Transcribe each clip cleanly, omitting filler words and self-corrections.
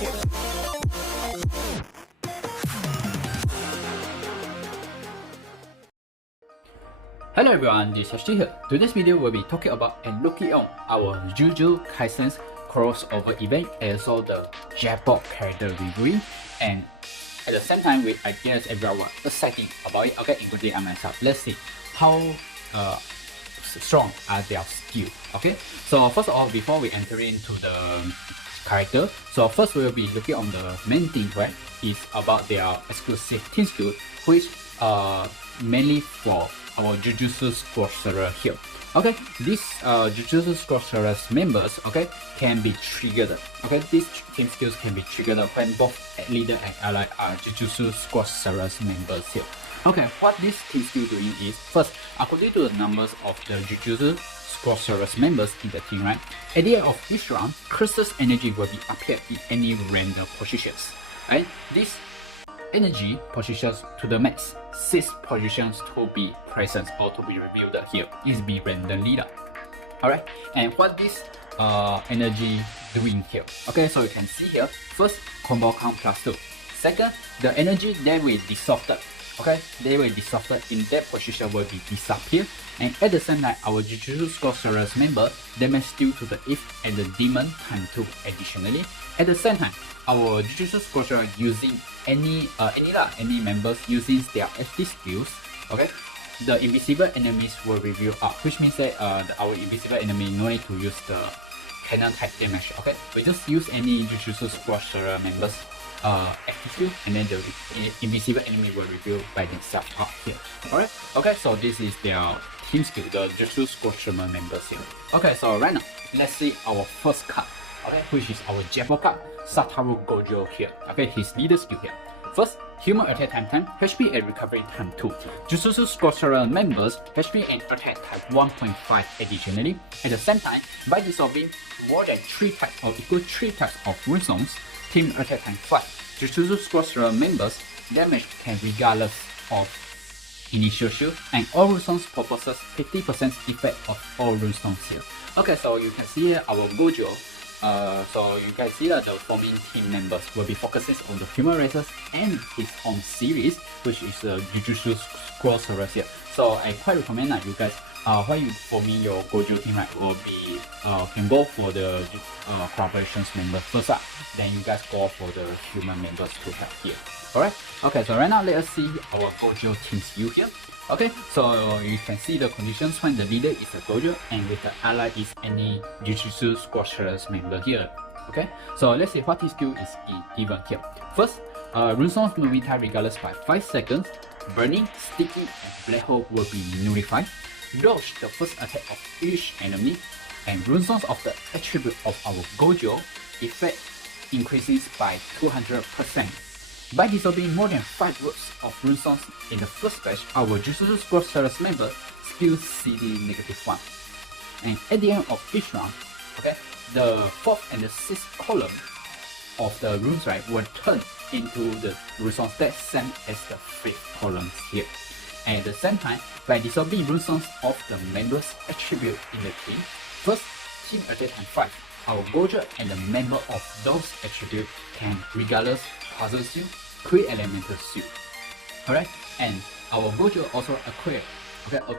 here. Hello everyone, this is HT here. Today's video will be talking about and looking on our Jujutsu Kaisen's crossover event and also the Jackpot character reviewing, and at the same time I guess everyone exciting about it, okay, including I myself. Let's see how strong are their skill. Okay, so first of all, before we enter into the character, so first we will be looking on the main thing, right? Is about their exclusive team skill, which mainly for our Jujustu sorcerer here. Okay, these Jujustu sorcerers members, okay, can be triggered. Okay, these team skills can be triggered when both leader and ally are Jujustu sorcerers members here. Okay, what this team skill doing is, first, according to the numbers of the Jujustu sorcerers members in the team, right? At the end of each round, crystal's energy will be appeared in any random positions. Right? This energy positions to the max. 6 positions to be present or to be revealed here is be randomly. Alright, and what this energy doing here? Okay, so you can see here, first, combo count +2. Second, the energy that will dissolved. Okay, they will dissolved in that position will be disappear, and at the same time, our Jujustu sorcerers member damage due to the if and the demon ×2 additionally. At the same time, our Jujustu sorcerer using any members using their FD skills, okay, the invisible enemies will reveal up, which means that our invisible enemy no need to use the cannon type damage. Okay, we just use any Jujustu sorcerer members active skill, and then the invisible enemy will reveal by themselves up here. Alright, okay, so this is their team skill, the Jujustu sorcerer members here. Okay, so right now, let's see our first card, okay, which is our Jackpot card, Satoru Gojo here. Okay, his leader skill here. First, human attack time 10, HP and recovery time 2. Jujustu sorcerer members, HP and attack type 1.5 additionally. At the same time, by dissolving more than 3 types or equal 3 types of runestones, team attack time 5. Jujustu sorcerer members damage can regardless of initial shield, and all runestones possess 50% effect of all runestones here. Okay, so you can see here our Gojo. So you can see that the forming team members will be focusing on the human races and his own series, which is the Jujustu sorcerers here. So I quite recommend that you guys, when you forming your Gojo team, right, will be can go for the collaborations members first, then you guys go for the human members to have here. Alright, okay, so right now let us see our Gojo team skill here. Okay, so you can see the conditions when the leader is a Gojo and with the ally is any Jujustu sorcerers member here. Okay, so let's see what his skill is given here. First, runestones moving time regardless by 5 seconds. Burning, sticky, and black hole will be nullified. Dodge the first attack of each enemy, and runestones of the attribute of our Gojo effect increases by 200%. By dissolving more than 5 roots of runestones in the first batch, our Jujustu sorcerers member skill CD -1. And at the end of each round, okay, the 4th and the 6th column of the runes, right, will turn into the runestones that same as the 5th columns here. And at the same time, by dissolving runestones of the members attribute in the team, first, team attack time 5. Our Gojo and the member of those attributes can regardless puzzle seal, create elemental seal. Alright, and our Gojo also acquire a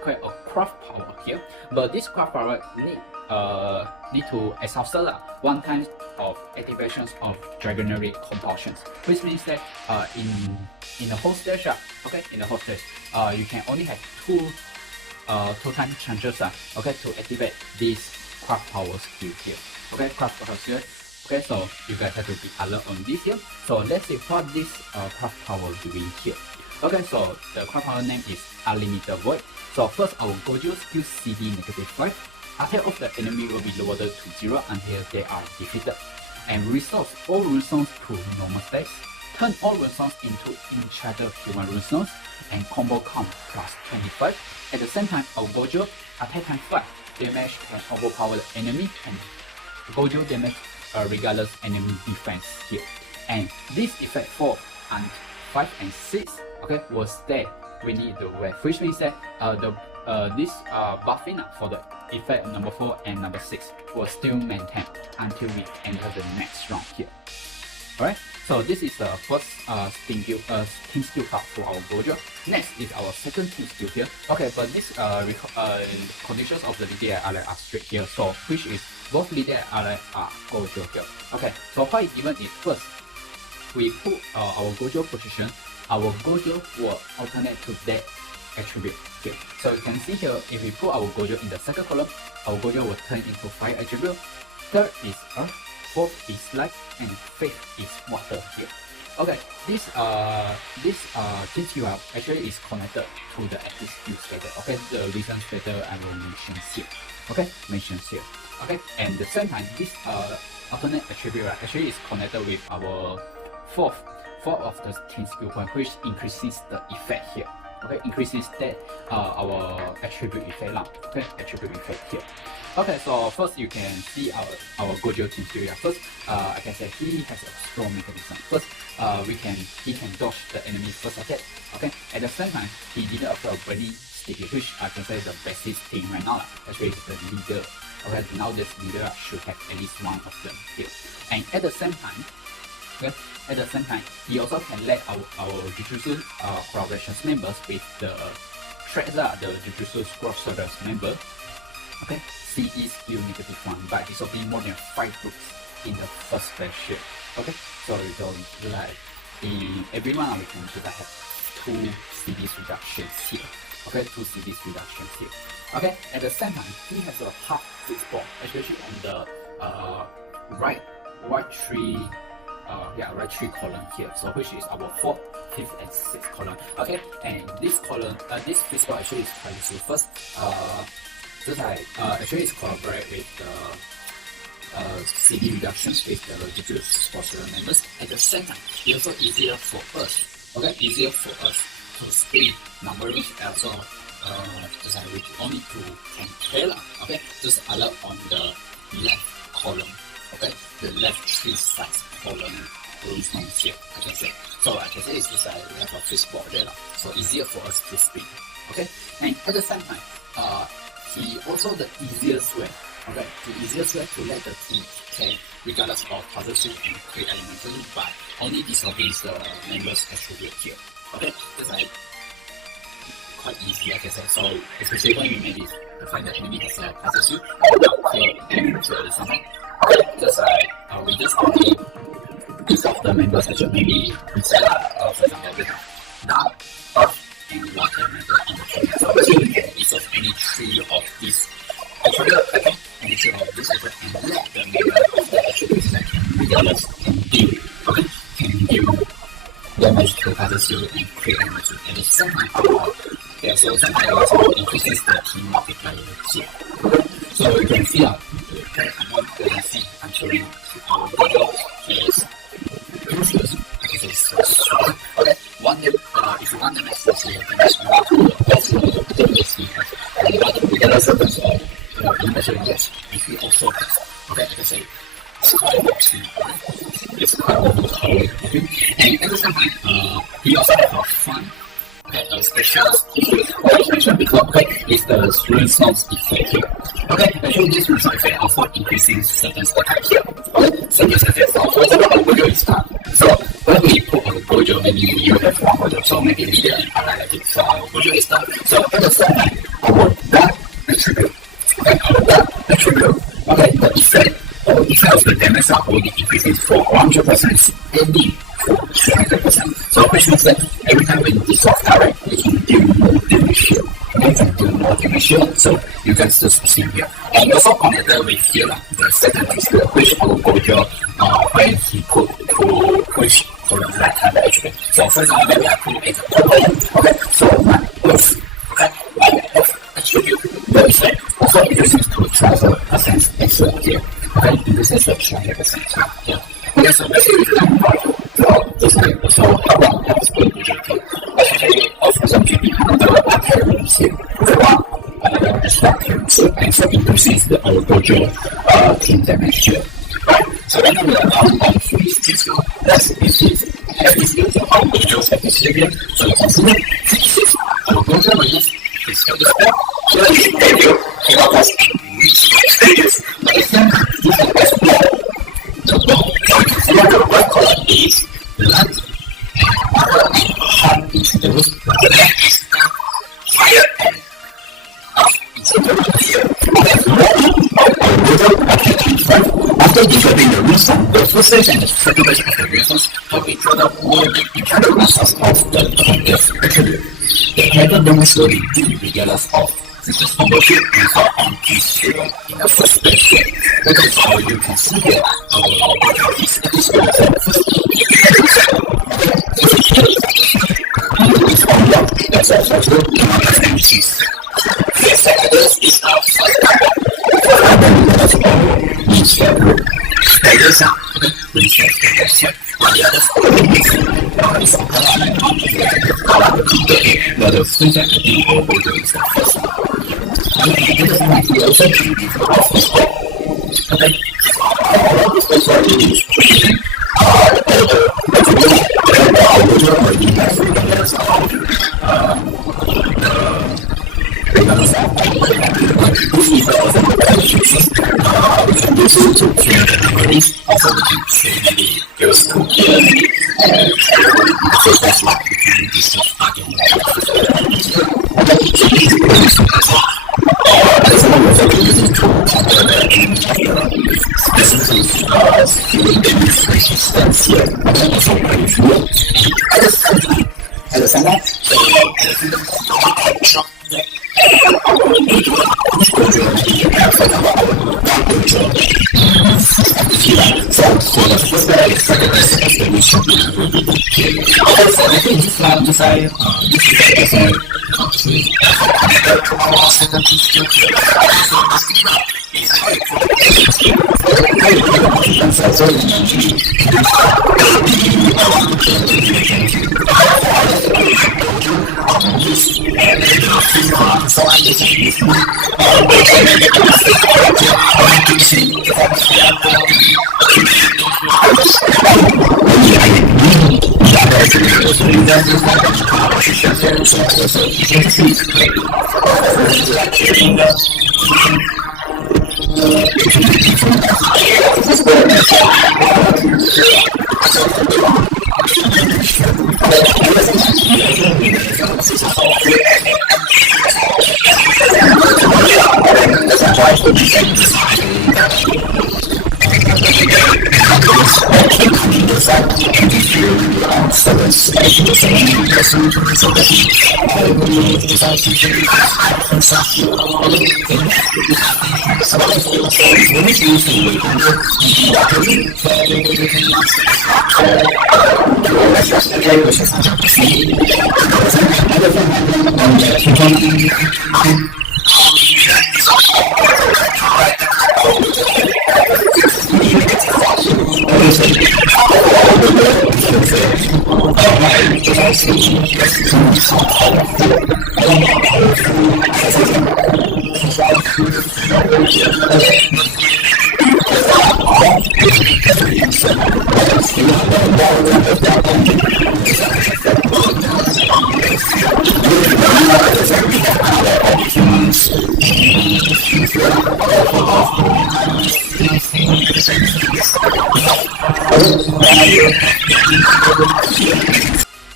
craft power here, but this craft power need to exhaust 1 time of activations of dragonary compulsions, which means that in the whole stage, you can only have two time chances okay, to activate this craft power skill here. Okay, craft power skill. Okay, so you guys have to be alert on this here. So let's see what this craft power doing here. Okay, so the craft power name is Unlimited Void. So first, our Gojo skill CD -5. Attack of the enemy will be lowered to 0 until they are defeated, and restores all runestones to normal states. Turn all runestones into enchanted human runestones, and combo count +25. At the same time, our Gojo attack time 5. Damage can overpower the enemy, and Gojo damage regardless enemy defense here. And this effect 4 and 5 and 6, okay, will stay within the wave, which means that this buffing for the effect number 4 and number 6 will still maintain until we enter the next round here. Alright, so this is the first team skill card for our Gojo. Next is our second team skill here. Okay, but this conditions of the leader and ally are straight here, so which is both leader and ally are Gojo here. Okay, so how it given is first we put our Gojo position. Our Gojo will alternate to that attribute here. So you can see here, if we put our Gojo in the second column, our Gojo will turn into fire attribute. Third is earth, fourth is light, and fifth is water here. Okay, this team skill actually is connected to the active skill stated. Okay, the reason stated I will mention here. Okay, mentions here. Okay, and the same time, this alternate attribute actually is connected with our fourth of the team skill point, which increases the effect here. Okay, increases that our attribute effect now. Okay, attribute effect here. Okay, so first you can see our Gojo team skill here. First, I can say he has a strong mechanism. First, he can dodge the enemy's first attack. Okay, at the same time, he didn't apply a burning sticky, which I can say is the bestest thing right now. Actually, it's the leader. Okay, now this leader should have at least one of them here. And at the same time, he also can let our Jujustu collaborations members with the Trezor, the Jujustu Scroll Sorcerers member, okay, see this skill -1 by disobeying more than 5 groups in the first phase here. Okay, so you don't like in every month we can just have 2 CDs reductions here. Okay, 2 CDs reductions here. Okay, at the same time, he has a half fixed especially on the right tree. Right 3 column here, so which is our 4th, 5th, and 6th column. Okay, and this column, this spot actually is quite useful. First, actually is collaborate with the CD reductions with the Jujustu Sorcerer members. At the same time, it's also easier for us. Okay, easier for us to speed numbering. Also, we only to can clear. Okay, just alert on the left column. Okay, the left 3 sides column here, I can say. So I can say it's just we have a fishbowl there, so easier for us to speak. Okay, and at the same time, he also the easiest way. Okay, the easiest way to let the team play regardless of puzzle suit and create elementally by only disobeying the members attribute here. Okay, that's like quite easy, I can say. So especially when we make it, to find the enemy has a puzzle suit or create elementally or something. Just we just only piece of the members that maybe instead for example we have now earth and water member on the planet. So basically we can resolve any 3 of these attributes, okay? Any 3 of this attribute and let the member of the attributes that can regardless can deal, okay? Can deal damage to other suit and create damage at the same time. Yeah, so sometimes also increases the team multiplier here. So you can see actually our Gojo is useless because it's so strong. Okay, if you want the message here, then just go to the best speaker. And you want to get a sentence of yes, if you also have, okay, like I say, it's quite overpowered. It's quite overpowered. Okay, and at the same time, he also has a fun. Okay, a special mentioned before, okay, is the Renaissance effect here. Okay, actually this Renaissance effect also increasing certain attack here. Okay, certain effects. So for example, our Gojo is stuck. So when we put our Gojo, maybe you have one Gojo, so maybe leader and ally like it. So our Gojo is stuck. So at the same time, our that attribute, okay, okay, the effect of the damage are only increases for 100%, ending for 300%. So which means that every time we dissolve direct, we can do more damage here. We can do more damage here, so you can still see here. And also connected with here, the second is which our Gojo, when he put to push for the right hand attribute. So for example, maybe I put it okay, so my F, okay, my F attribute, the effect also increases to 12% extra here. Okay, this is the 300% here. Okay, so basically, so how about that split Jujustu? Actually, offer some another appearance here. Another structure, and so increases the our Gojo team damage here. Right? So when we are on 3 skills, that's this is every skill of our Gojo's here. So you can see 6 our Gojo release is still the spell. So let's debut to help us reach stages. But it's not this is the best blow. So you can see that the right column is After developing the resource, the first stage and the second stage of the resource will be drawn up all the internal resource of the target attribute. The character then slowly do regardless of this ownership result on this zero in the first stage. Okay, so you can see here, this episode is the first that's also MTs. The second is outside.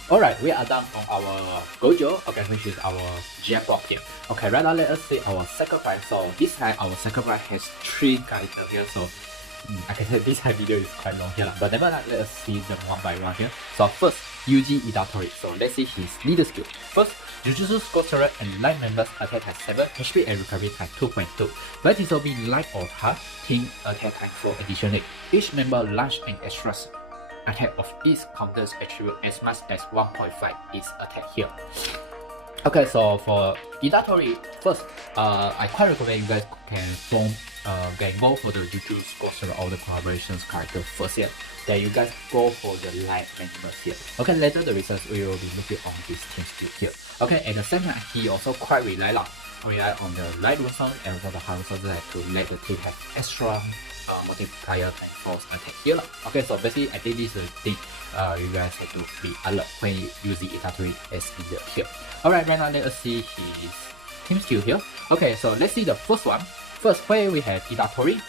Alright, we are done on our Gojo, okay, which is our Jackpot here. Okay, right now let us see our sacrifice. So this time our sacrifice has 3 characters here, so I can say this video is quite long here, but nevertheless let us see them one by one here. So first, Yuji Idatori. So let's see his leader skill. First, Jujustu Sorcerer and Light members attack time 7, HP and recovery time 2.2. But this will be light or hard, team attack time 4 additionally. Each member launch an extra attack of each counter's attribute as much as 1.5 is attack here. Okay, so for Idatori, first, I quite recommend you guys can go for the Jujustu Sorcerer or the collaborations character first here. Then you guys go for the light members here. Okay, later the results we will be looking on this team skill here. Okay, and the second, he also quite rely on the light resource and also the hard resource to let the team have extra multiplier and force attack here. Okay, so basically I think this is the thing you guys have to be alert when using Idatori as leader here. Alright, right now let us see his team skill here. Okay, so let's see the first one. First, where we have Idatori,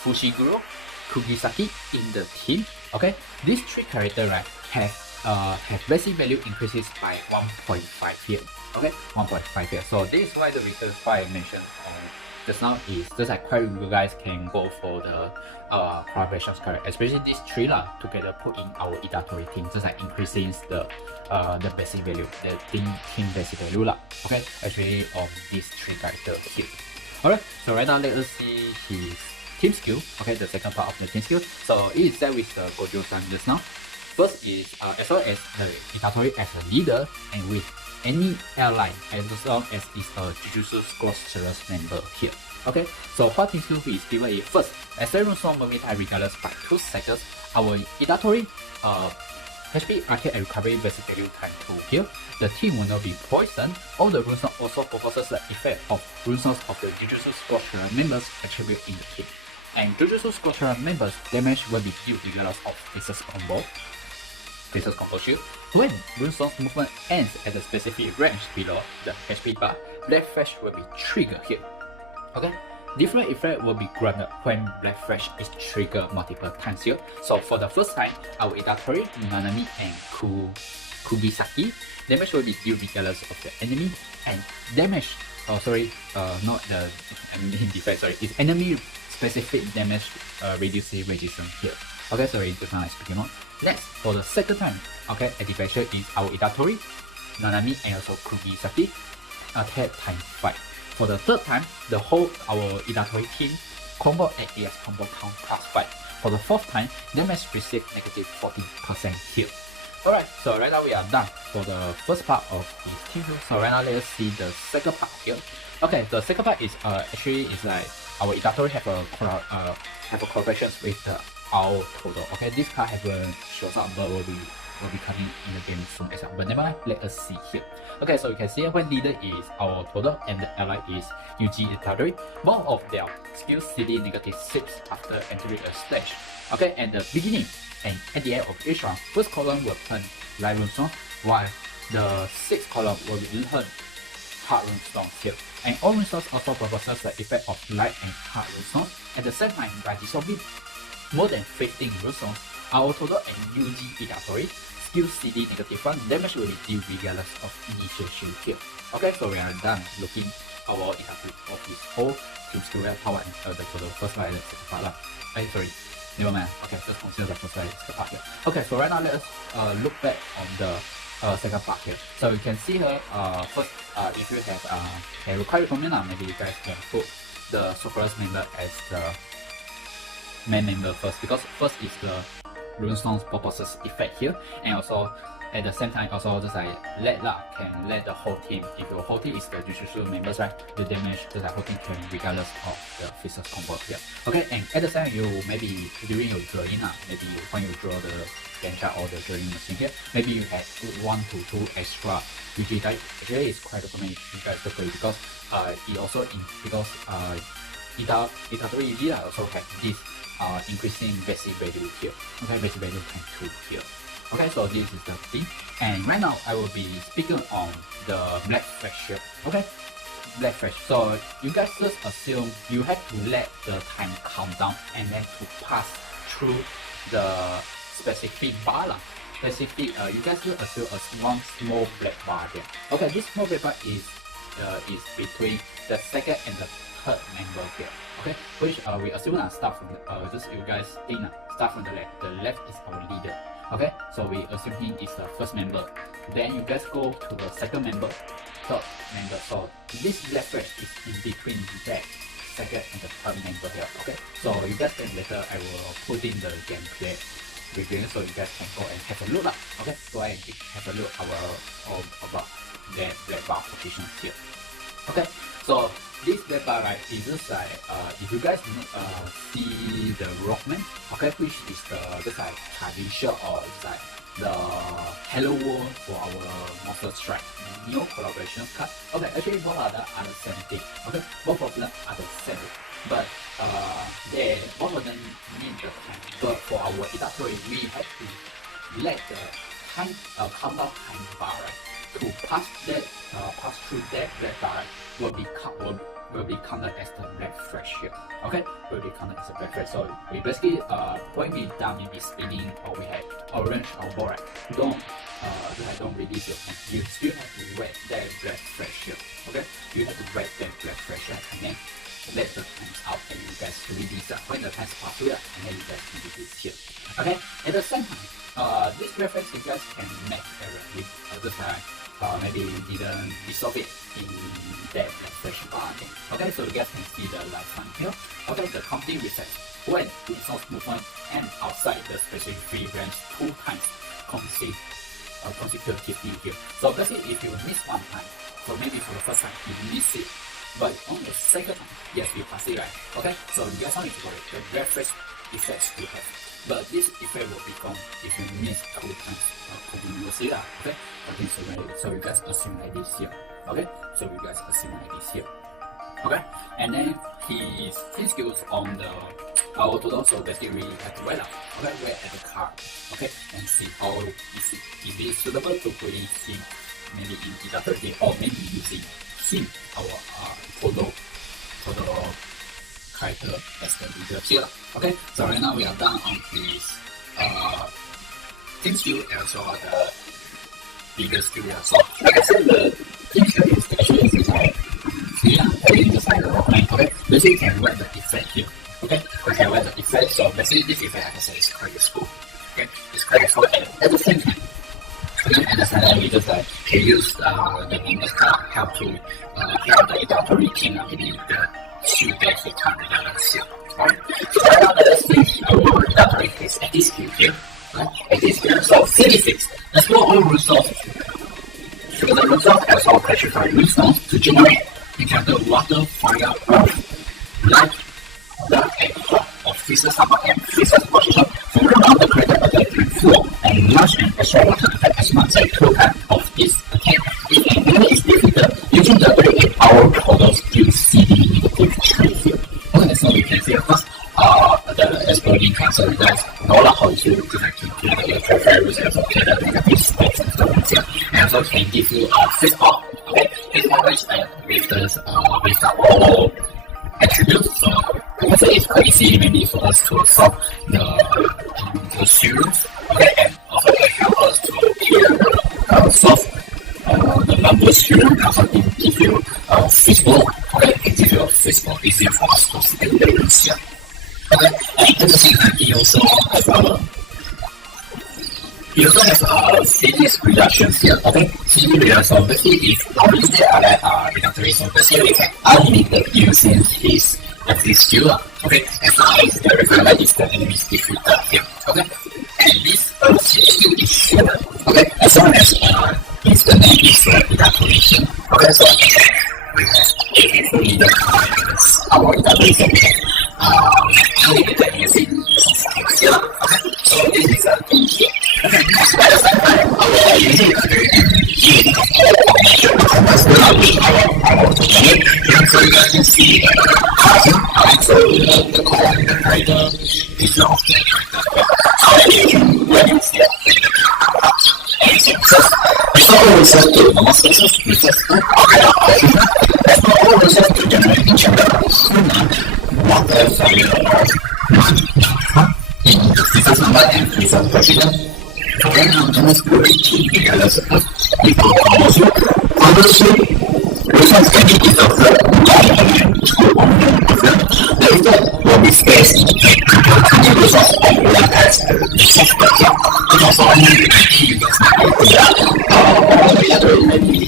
Fushiguro, Kugisaki in the team. Okay, these 3 characters right have basic value increases by 1.5 here. Okay, 1.5 here. So this is why the reason why I mentioned just now is just like quite you guys can go for the collaborations correct, especially these three lah together put in our Idatori team, just like increasing the basic value, the team basic value lah. Okay, especially on these three characters here. Alright, so right now let us see his team skill. Okay, the second part of the team skill. So it is set with the Gojo-san just now. First is as well as the Idatori as a leader and with any ally as long as is a Jujustu Sorcerer's member here. Okay, so what team skill is given is first, as every rune movement time regardless by 2 seconds, our Idatori HP arcade and recovery basic value time 2 here. The team will not be poisoned. All the runes also focuses the effect of runes of the Jujustu Sorcerer members attribute in the team. And Jujustu Sorcerer members damage will be dealt regardless of Faceless combo shield. When Runesong's movement ends at a specific range below the HP bar, Black Flash will be triggered here. Okay, different effect will be granted when Black Flash is triggered multiple times here. So for the first time, our Idatori, Nanami, and Kubisaki damage will be dealt regardless of the enemy, and damage. Oh, sorry, not the enemy defense. Sorry, it's enemy specific damage reducing resistance here. Okay, sorry, just now I speaking on. Next, for the second time, okay, activation is our Idatori, Nanami, and also Kubisaki attack time 5. For the third time, the whole our Idatori team combo at AS combo count +5. For the fourth time, damage received negative 40% here. Alright, so right now we are done for the first part of this team. So right now let's see the second part here. Okay, the second part is actually is like our Idatori have a collaboration with the our total. Okay, this card haven't shows up but will be coming in the game soon as well. But never mind, let us see here. Okay, so you can see when leader is our total and the ally is UG Idatori. Both of their skills CD -6 after entering a stage. Okay, at the beginning and at the end of each round, first column will turn light runestone, while the sixth column will turn hard runestones here. And all runestones also possess the effect of light and hard runestones. At the same time, by dissolving more than 15 runestones, our total and UG Idatori skill CD -1 damage will be dealt regardless of initial shield here. Okay, so we are done looking our Idatori of his whole team skill power and the total first part and second part. Sorry, never mind. Okay, just consider the first part and second part here. Okay, so right now let us look back on the second part here. So you can see here first if you have a required comment, maybe you guys can put the Sorcerer's member as the main member first, because first is the runestone's purposes effect here, and also at the same time also just like let the whole team, if your whole team is the Jujustu members, right, the damage just like whole team can regardless of the Faceless combo here. Okay, and at the same time you maybe during your drawing maybe when you draw the Gensha or the drawing machine here, maybe you have 1 to 2 extra UG die. Actually it's quite recommended you guys to play because it also because Idatori UG also have this increasing basic value here. Okay, basic value time 2 here. Okay, so this is the thing. And right now I will be speaking on the Black Flash here. Okay, Black Flash. So you guys just assume you have to let the time count down and then to pass through the specific bar lah. Specific, you guys will assume one small black bar there. Okay, this small black bar is between the second and the third member here. Okay, which we assume start from the, just you guys think start from the left. The left is our leader. Okay, so we assume he is the first member. Then you guys go to the second member, third member. So this Black Flash is in between that second and the third member here. Okay, so you guys can later I will put in the gameplay review so you guys can go and have a look lah. Okay, go ahead and have a look about that black bar positions here. Okay, so this black bar right is just like if you guys see the Rockman, okay, which is the just like tradition or it's like the Hello World for our Monster Strike new collaboration card. Okay, actually both are the same thing. Okay, both of them are the same, but they both of them need the time. But for our Idatori, we have to let the time countdown time bar right, to pass through that black bar right, will will be counted as the black thread here. Okay, will be counted as a black thread. So we basically when we done maybe spinning or we had orange or ball, right? Don't release your pen. You still have to wet that black thread here. Okay, you have to wet that black thread here and then let the pens out and you guys release that. When the pens pass through that, and then you guys can release here. Okay, at the same time, this reference you guys can make error with this time. Maybe didn't dissolve it in that expression bar thing. Okay, so you guys can see the last one here. Okay, the complete reset when resource movement and outside the specific free range 2 times consecutively here. So basically if you miss one time, so maybe for the first time you miss it, but on the second time, yes, you pass it, right? Okay, so you guys only for the reference effects you have. But this effect will be gone if you miss 2 times continuously. Okay? Okay, so you guys assume like this here. Okay? So you guys assume like this here. Okay? And then his skills on the our total, so basically we have to write out. Okay, write at the card. Okay, and see how is it suitable to put in him maybe in either 30 or maybe using him our total character as the leader here. Okay, so right now we are done on his team skill and also the leader skill. So like I said, the team skill is actually like okay, basically you can write the effect here. Okay, we can write the effect. So basically this effect I can say is quite useful. Okay, it's quite useful and at the same time. And the same time we just can use the minus card help to help the inventory king up maybe the shoot that he can't balance here. Right? So right now let's see our inventory is at this skill here. Right? At this skill. So 36. Let's go all resources. So the resource has all pressure for resource to generate encounter water, fire, earth, light, dark, and hot of physics and physics position from around the crater ability flow and large and extra water effect as much as 2 times of this attack. If an enemy is defeated, using the ability our total skill CD negative tree here. Okay, so you can see of course the exploding cancer guys know how to the preference and also the negative states and stuff like that. And also can give you a physical range with the all attributes. So I would say it's quite easy maybe for us to solve the series. Okay, and also it help us to solve the numbers here and also give you physical. Okay, it gives you physical easier for us to see the difference here. Okay, and at the same time he also has series reductions here. Okay, series reduction. So basically, if already there are reductory, so basically we can unlimit using his skill. Okay, as long as the requirement is the enemy is defeated here. Okay, and this skill is sure. Okay, as long as his name is reductory here. Okay, so we have a fully the our reduction we have unlimited using skills here. Okay, so this is a thing here. Okay, so by the same time, our using so you guys can see so the core and the character is not how you can reduce the so it's not always set to normal spaces, it's just that's not always set to generate each other water, fire, in the physics number and physics position. So right now, I'm just going to regardless of people also results can be discovered the result will be spaced the results of one as the software and also only you guys the other maybe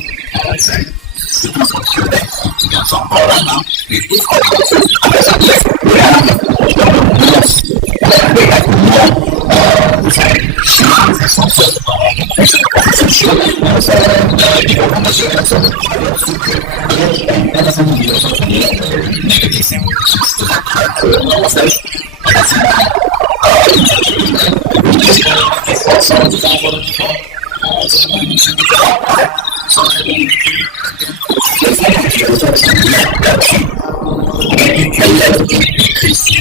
because of sure that you can solve right now with this we have more we can choose the sources and that's something you also can get negative simulations to that character normal stage. But that's it's also designed for the default. So I mentioned before. So I mean, there's negative results and you can let it increase the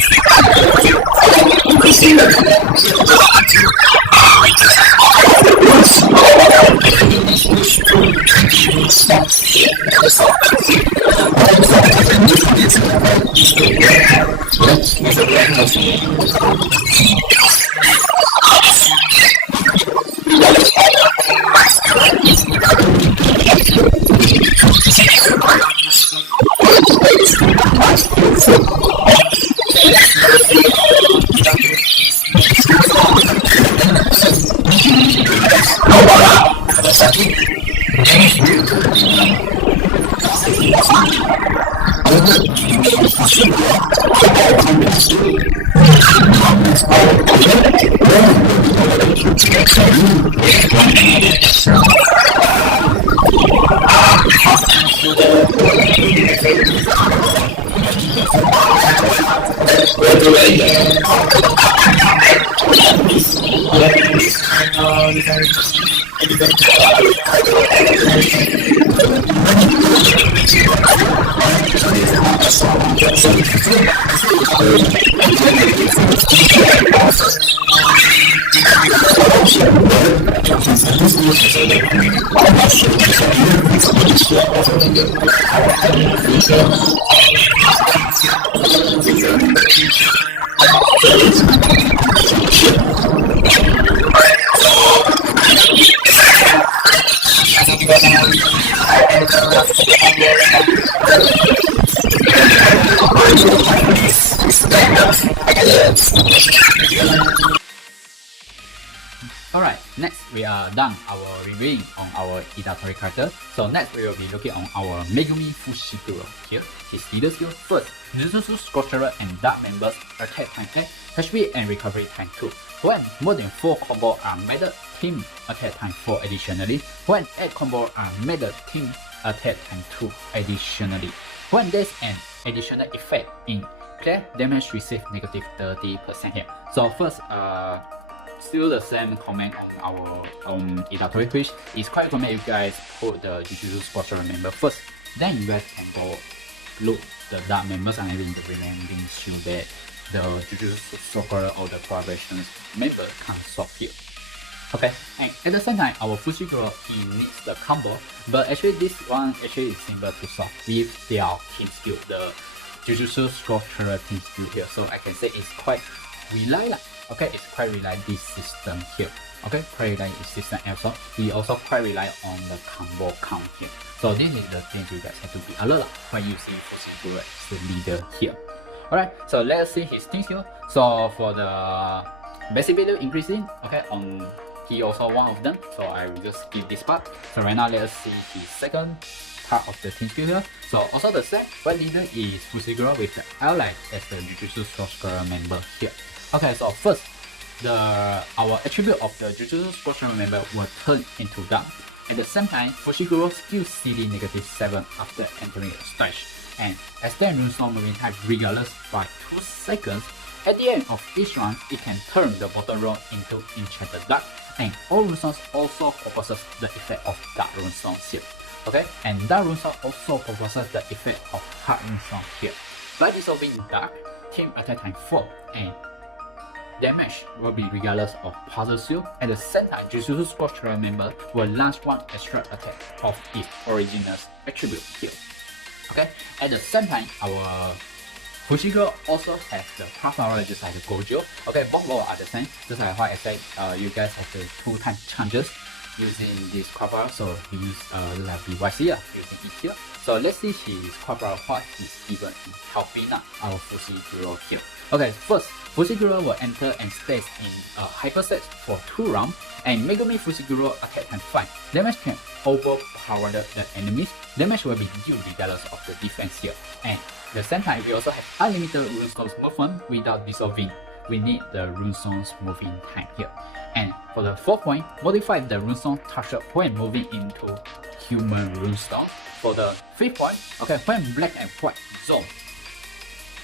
Alright, next we are done our reviewing on our Idatori character. So next we will be looking on our Megumi Fushiguro here. His leader skill first, Jujustu Scorcher and Dark members attack time 10, HP and recovery time 2. When more than 4 combos are made, team attack time 4 additionally. When 8 combos are made, team attack time 2 additionally. When there's an additional effect in clear, damage received negative 30% here. So first, still the same comment on our Idatori, which is quite common if you guys put the Jujustu Scorcher member first. Then you guys can go look the Dark members and in the remaining skill that the Jujustu Scorcher or the collaboration member can solve here. Okay, and at the same time, our Fushiguro, he needs the combo, but actually this one actually is simple to solve with their team skill, the Jujustu Scorcher team skill here. So I can say it's quite reliable. Okay, it's quite rely this system here. Okay, quite rely this system also. We also quite rely on the combo count here. So this is the thing you guys have to be alert when using Fushiguro as the leader here. Alright, so let's see his team skill. So for the basic value increasing, okay, on he also one of them. So I will just skip this part. So right now let's see his second part of the team skill here. So also the same, right leader is Fushiguro with the ally as the Jujustu Scorcher member here. Okay, so first, our attribute of the Jujustu Scorcher member will turn into Dark. At the same time, Fushiguro still CD -7 after entering a stage, and extend runestone moving time regardless by 2 seconds. At the end of each round, it can turn the bottom row into Enchanted Dark, and all runestones also possess the effect of Dark runestones here. Okay, and Dark runestone also possesses the effect of Hard runestone here. By dissolving Dark, team attack time 4 and damage will be regardless of puzzle skill. At the same time, Jujustu Scorcher member will launch one extra attack of its original attribute here. Okay, at the same time, our Fushiguro also has the power just like the Gojo. Okay, both are the same. Just like what I said, you guys have the 2 time changes using this power. So we use like BYC using it here. So let's see his power what is even helping our Fushiguro here. Okay, first, Fushiguro will enter and stays in a hyperset for 2 rounds, and Megumi Fushiguro attack time 5. Damage can overpower the enemies. Damage will be due regardless of the defense here. And at the same time, we also have unlimited runestones movement without dissolving. We need the runestones moving time here. And for the 4th point, modify the runestone touch when moving into human runestone. For the 5th point, okay, when black and white zone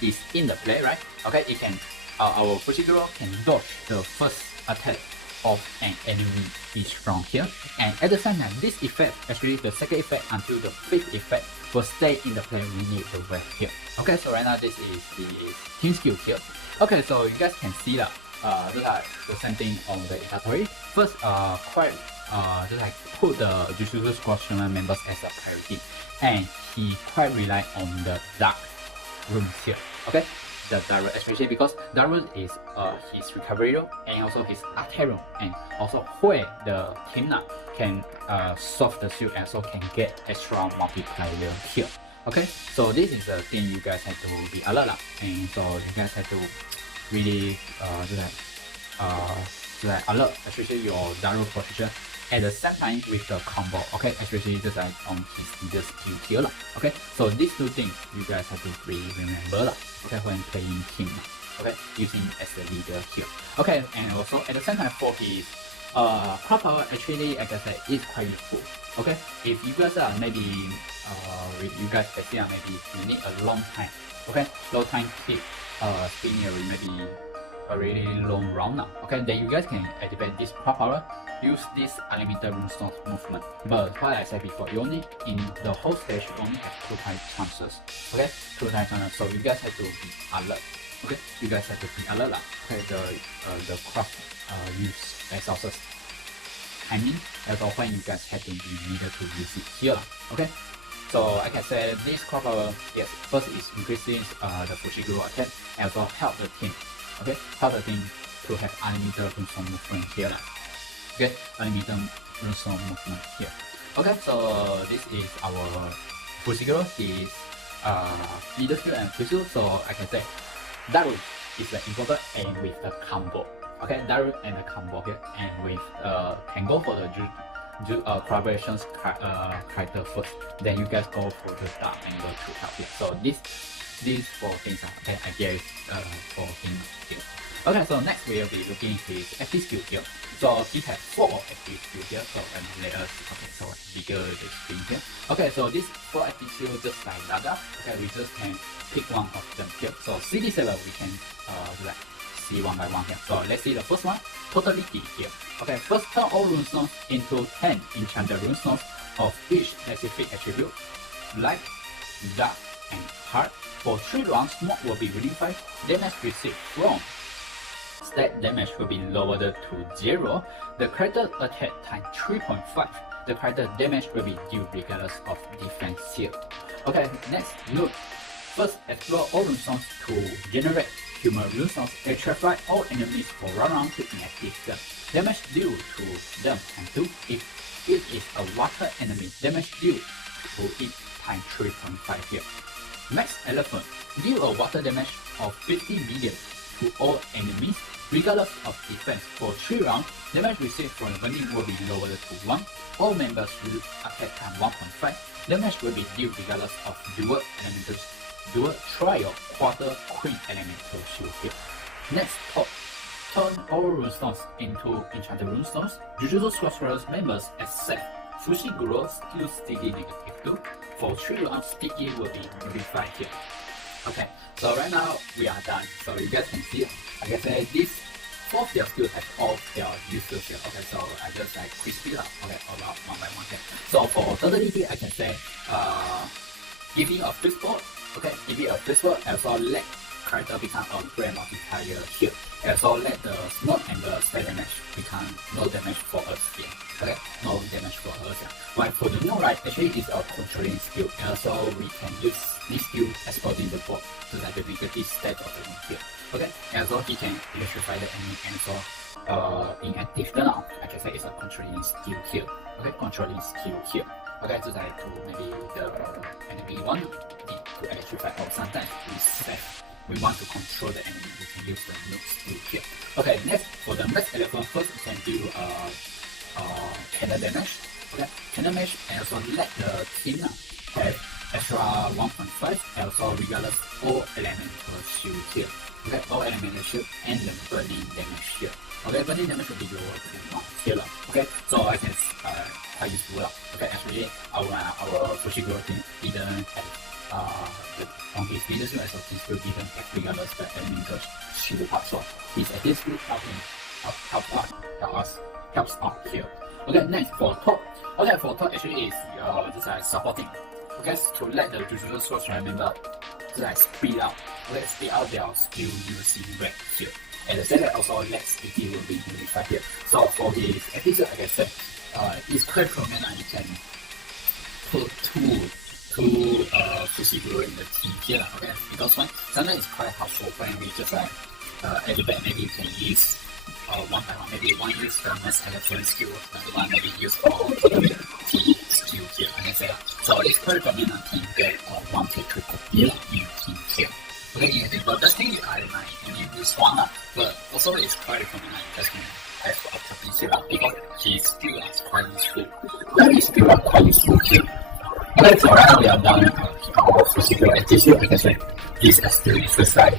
is in the play, right? Okay, it can our Fushiguro can dodge the first attack of an enemy each round here, and at the same time, this effect, actually the second effect until the 5th effect, will stay in the play. We need the wave here. Okay, so right now this is the team skill here. Okay, so you guys can see that just like the same thing on the Idatori. First, just like put the Jujustu Scorcher members as a priority, and he quite rely on the Dark rooms here. Okay, the Daru, especially because Daru is his recovery room and also his attack room, and also where the team now can solve the shield and so can get extra multiplier here. Okay, so this is the thing you guys have to be alert lah, and so you guys have to really alert, especially your Daru position at the same time with the combo. Okay, especially just like on his leader skill here lah. Okay, so these two things you guys have to really remember lah. Okay, when playing team. Okay, using as the leader here. Okay, and also at the same time for his crop power, actually like I said, is quite useful. Okay, if you guys are maybe you guys maybe you need a long time. Okay, long time keep spinning maybe a really long round now. Okay, then you guys can activate this crop power, use this unlimited runestone movement. But what I said before, you only in the whole stage you only have 2 times chances. Okay, 2 times chances. So you guys have to be alert. Okay, you guys have to be alert lah. Okay, the crop use resources. I mean, that's all when you guys have to be needed to use it here. Okay, so I can say this crop power, yes, first is increasing the Fushiguro attack and also help the team. Okay, help the team to have unlimited runestone movement here. Okay, unlimited runestone movement here. Okay, so this is our Fushiguro, is leader skill and skill. So I can say Daru is the important and with the combo. Okay, Daru and the combo here, and with can go for the collaborations character first. Then you guys go for the dark angle to help here. So these 4 things are okay, I guess for him here. Okay, so next we'll be looking at his FP skill here. So he has 4 FP skill here. So let us so bigger the screen here. Okay, so this 4 FP skill just like Daga. Okay, we just can pick one of them here. So CD7 we can like see one by one here. So let's see the first one, totally key here. Okay, first turn all runestones into 10 enchanted runestones of each specific attribute, light, dark, and hard. For 3 rounds, smoke will be reduced. Damage received from stat damage will be lowered to 0. The character attack times 3.5. The character damage will be due regardless of defense here. Okay, next look. First, explore all runestones to generate human runestones. Electrify all enemies for 1 round to inactive them. Damage due to them times 2. If it is a water enemy, damage due to it times 3.5 here. Max Elephant. Deal a water damage of 50 million to all enemies, regardless of defense. For 3 rounds, damage received from the burning will be lowered to 1. All members will attack time 1.5. Damage will be due regardless of dual elementals. Dual Trial Quarter Queen Elemental Shield here. Next, turn all runestones into enchanted runestones. Jujustu Sorcerers members accept Fushiguro skill sticky -2. For 3 rounds, sticky will be modified here. Okay, so right now we are done. So you guys can see, like I said, this 4 their skills have all their uses here. Okay, so I just like quick speed up. Okay, about one by one here. So for totally here, I can say giving a free spot. Okay, give it a free spot, and so let character become a grand multiplier here. And so let the smoke and the spell damage become no damage for us here. Okay, no damage for us here. But for the new right, actually it's a controlling skill, and so we can use this skill exporting the board so that we get this stat of the room here. Okay, and so he can electrify the enemy, and so inactive now. I can say it's a controlling skill here. Okay, controlling skill here. Okay, just like to maybe the enemy want to electrify, or sometimes we want to control the enemy, we can use the noob skill here. Okay, next for the Max Elephant, first we can do cannon damage. Okay, cannon damage, and also let the team have extra 1.5, and also regardless all elemental shield here. Okay, all elemental shield and the burning damage here. Okay, burning damage will be lower to 1 here. Okay, so I can quite useful. Okay, actually our Fushiguro team didn't have on his leadership as of his skill didn't have regardless the elemental shield part. So his this skill helps out here. Okay, next for top. Okay, for top actually is just like supporting. Okay, to let the Jujustu Sorcerer member just like speed out. Okay, speed out their skill using red here. And the second also let speed will be unified here. So for his episode, like I said, it's quite prominent. You can put two Fusigo in the team here, okay? Because one, sometimes it's quite helpful when we just like at the back maybe you can use one by one, maybe one use the mass electronic skill, another one maybe use all the T skill here, I can say. So it's quite recommend on team get 1 to 2 copy in team here. Okay, you think about that thing you add like and you use one but also it's quite recommend just have a copy here because his skill is quite useful. That is skill are quite useful here. Okay, so right now we are done our physical activity. I can say this is still exercise.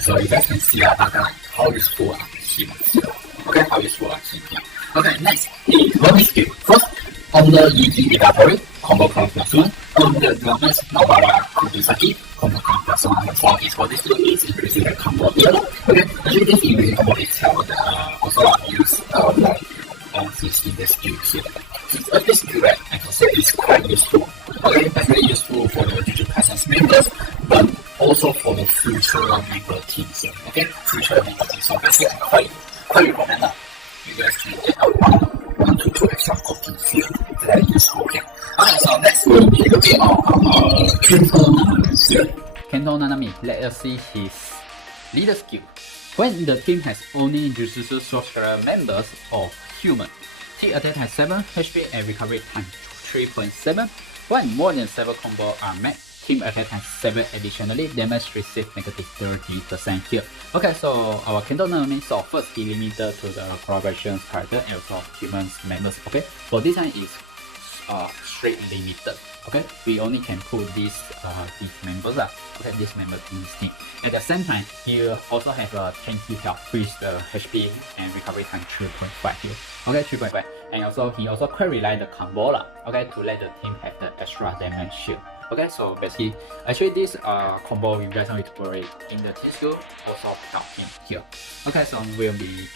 So you guys can see how useful are him here. Okay, how useful are him here. Okay, next is learning skill. First, on the ED Evaporate, combo count +1. On the Dramas Nobara Kubisaki, combo count +1. For this, what this skill is increasing the combo here. Okay, actually this increasing combo is how the also use like on the skill here. This skill, right, I can say is quite useful. Okay, it's very useful for the Jujutsu Kaisen members, but also for the future member teams here. Okay, future member teams. So basically, I quite recommend that you guys can get a one to two extra copies here. Very useful here. Okay, so next we'll be looking at Kento Nanami here. Kento Nanami, let us see his leader skill. When the team has only Jujustu sorcerer members or human, T attack has 7 HP and recovery time 3.7. When more than 7 combos are met, team attack has 7 additionally, damage received negative 30% here. Okay, so our Kento Nanami, so first he limited to the collaboration character and also humans members. Okay, so this one is straight limited. Okay, we only can put these members okay, this member in his team. At the same time, he also have a 20 health, which the HP and recovery time 3.5 here. Okay, 3.5, and also he also quite rely the combo okay, to let the team have the extra damage here. Okay, so basically, actually this combo you guys don't need to worry in the team skill also help him here. Okay, so we'll be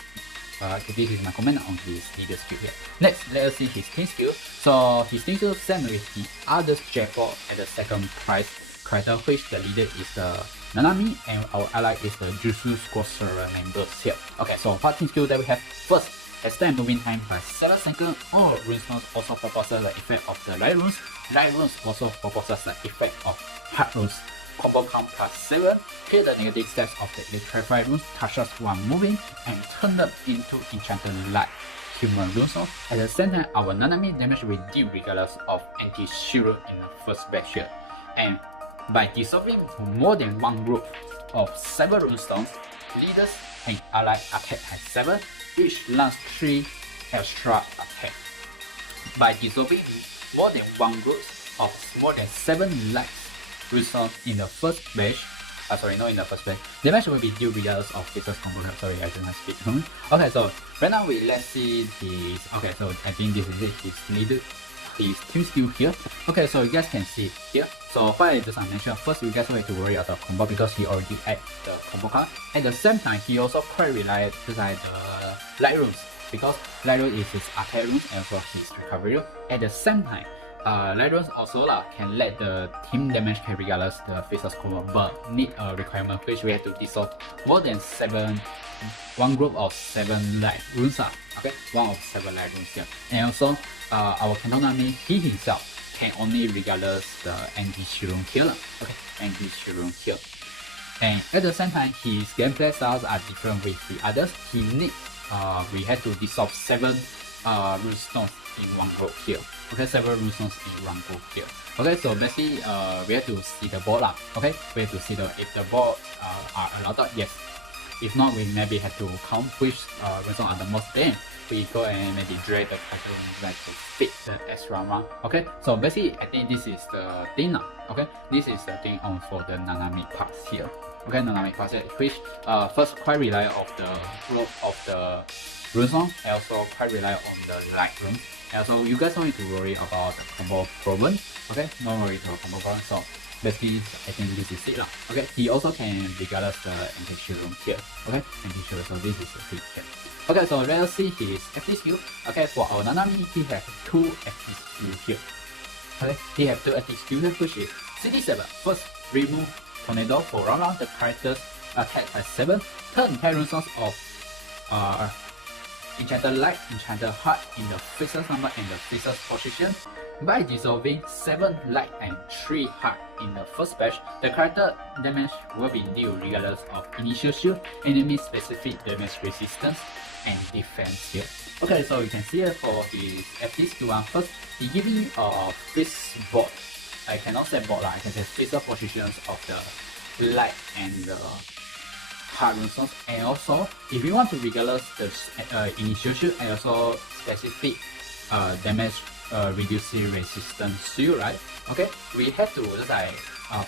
this is my comment on his leader skill here. Next, let us see his team skill. So his team skill same with the other Jackpot at the second prize character, which the leader is the Nanami and our ally is the Jujustu sorcerer members here. Okay, so what team skill that we have? First, extend moving time by 7 seconds. All runestones also proposes the effect of the light runes. Light runes also proposes the effect of hard runes. Combo count +7, hit the negative stats of the electrified runes, touches while moving, and turn them into enchanted light human runestone. At the same time, our Nanami damage reduced regardless of anti-shield in the first batch here. And by dissolving more than one group of 7 runestones, leaders and allied attack has 7, each lands 3 extra attack. By dissolving more than one group of more than 7 light runestones in the first batch, not in the first batch, damage will be due regardless of physical combo. Sorry, I did not speak. Okay, so right now let's see his. Okay, so I think this is it. His team skill here. Okay, so you guys can see here. So what I just mentioned, first you guys don't have to worry about the combo because he already add the combo card. At the same time, he also quite relied to the light runes because light rune is his attack rune and also his recovery rune. At the same time, light runes also can let the team damage can regardless the physical combo, but need a requirement which we have to dissolve more than 7, one group of 7 light runes okay, one of 7 light runes here. And also our Kento Nanami, he himself can only regardless the anti-shield rune here, okay, anti-shield rune here. And at the same time, his gameplay styles are different with the others. He need we have to dissolve 7 runestones in one group here. Okay, 7 runestones in one group here. Okay, so basically we have to see the board okay, we have to see if the board are allowed. Yes. If not, we maybe have to count which runestones are the most banned. We go and maybe drag the character like to fit the extra round. Okay, so basically I think this is the thing now. Okay, this is the thing on for the Nanami parts here. Okay, Nanami parts here, which first quite rely of the growth of the runestone and also quite rely on the light rune. And also you guys don't need to worry about the combo problem. Okay, no worry about combo problem. So basically I think this is it. Okay, he also can regardless the anti-shield rune here. Okay, anti-shield, so this is the thing here. Okay, so let's see his FD skill. Okay, for our Nanami, he has 2 FD skill here. Okay, he has 2 FD skill here, which is CD7. First, remove tornado for round. The character's attack has 7. Turn entire runestones of enchanted light, enchanted heart in the faceless number and the faceless position. By dissolving 7 light and 3 heart in the first batch, the character damage will be dealt regardless of initial shield, enemy specific damage resistance, and defense here. Okay, so you can see here for his FD skill 1 first, he giving this board. I cannot say board, I can say physical positions of the light and the hard runestones, and also if you want to regardless the initial shield and also specific damage reducing resistance shield, right? Okay, we have to just like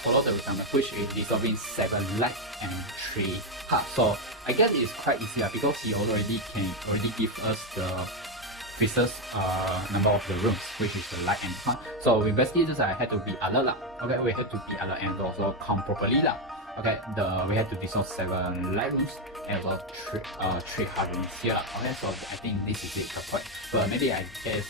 follow the requirement, which is dissolving 7 light and 3 hard. So I guess it's quite easy because he already give us the pieces number of the rooms, which is the light and hard. So we basically just had to be alert lah. Okay, we had to be alert and also count properly lah. Okay, we had to dissolve 7 light rooms and also 3 hard rooms here. Okay, so I think this is it correct. But maybe I guess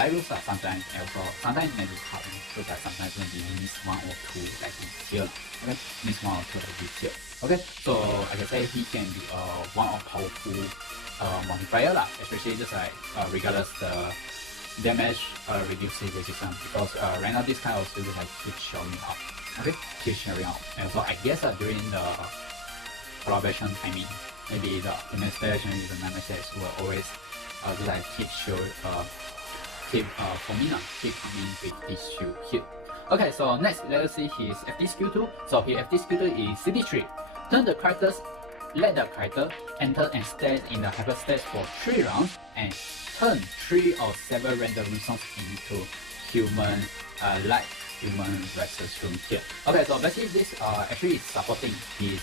light rooms are sometimes maybe hard rooms, so that sometimes maybe miss 1 or 2 like this here. Okay, miss 1 or 2 like this here. Okay, so I can say he can be one of powerful modifier lah, especially just like regardless the damage reducing resistance, because right now this kind of skill like keep showing up. Okay, keep showing up, and so I guess during the collaboration timing, maybe the administration is the messages will always just like keep for me keep coming with this shield here. Okay, so next let us see his FD skill 2. So his FD skill 2 is CD3. Let the character enter and stand in the hyperspace for 3 rounds and turn 3 or 7 random runestones into human versus room here. Okay, so basically this actually is supporting his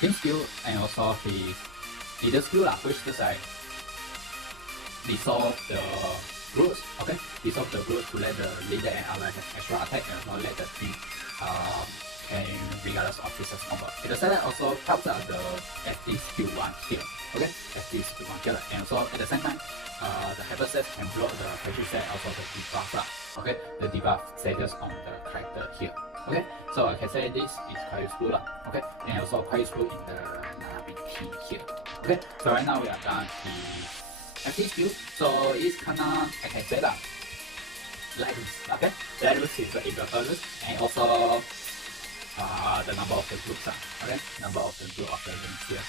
team skill and also his leader skill lah, which just like dissolve the growth. Okay, dissolve the growth to let the leader and ally have extra attack and also let the team and regardless of pieces number. At the same time also helps the FD skill 1 here. Okay, FD skill 1 here. And so at the same time, the hyper set can block the passive set, also the debuff lah. Okay, the debuff status on the character here. Okay, so I can say this is quite useful lah. Okay, and also quite useful in the Nanami team here. Okay, so right now we are done the FD skill. So it's kinda, I can say that light roots. Okay, light roots is the inverter roots, and also the number of the groups, okay, number of the group of the rooms here.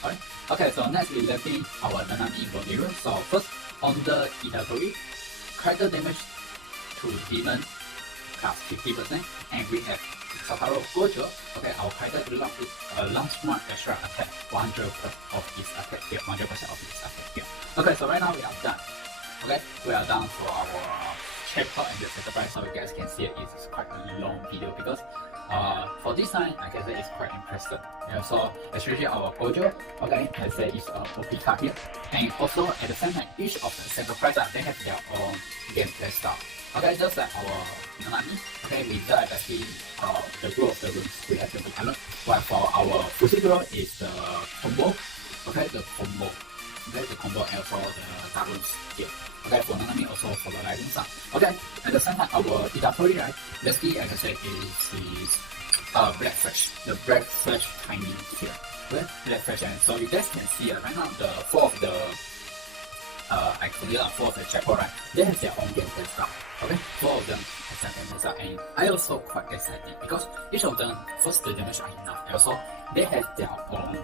Alright, okay, so next we left in our Nanami body room. So first on the category, character damage to demon plus 50%, and we have Sataro Gojo. Okay, our character launch 1 extra attack, 100% of his attack here, 100% of his attack here. Okay, so right now we are done. Okay, we are done for our Jackpot and the sacrifice. So you guys can see it is quite a long video because for this time, I can say it's quite impressive. Yeah, so especially our Gojo, okay, I say it's a OP card here. And also at the same time, each of the sacrifice they have their own gameplay style. Okay, just like our Nanami, okay, we die actually the group of the rooms we have to be alert. While for our Fushiguro is the combo, okay, the combo. Okay, the combo and also the dark rooms here. Okay, for Nanami also for the light rooms. Okay, at the same time our Idatori, right, basically I can say is Black Flash, the Black Flash timing here. Okay, Black Flash, and so you guys can see right now the 4 of the actually 4 of the Jackpot, right, they have their own gameplay style. Okay, 4 of them have their gameplay style, and I also quite excited because each of them first the damage are enough, and also they have their own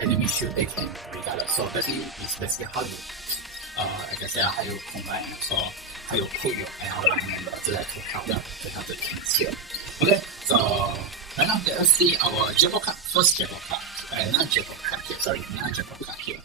enemy shield they can regardless. So basically it's basically how you I can say how you combine, so how you put your ally member to help them to help the teams here. Okay, so right now let us see our Jackpot card, first Jackpot card, not Jackpot card here, sorry, not Jackpot card here.